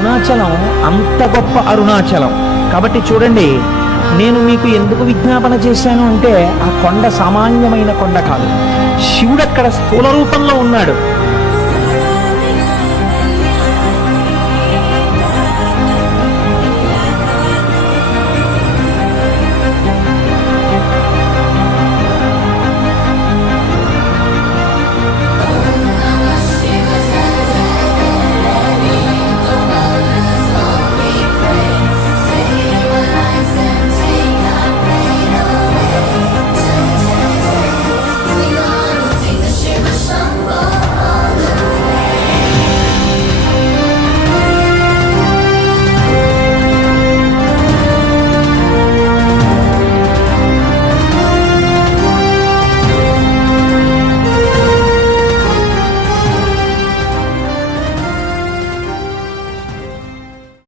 అరుణాచలం అంత గొప్ప అరుణాచలం. కాబట్టి చూడండి, నేను మీకు ఎందుకు విజ్ఞాపన చేశాను అంటే, ఆ కొండ సామాన్యమైన కొండ కాదు. శివుడు అక్కడ స్థూల రూపంలో ఉన్నాడు.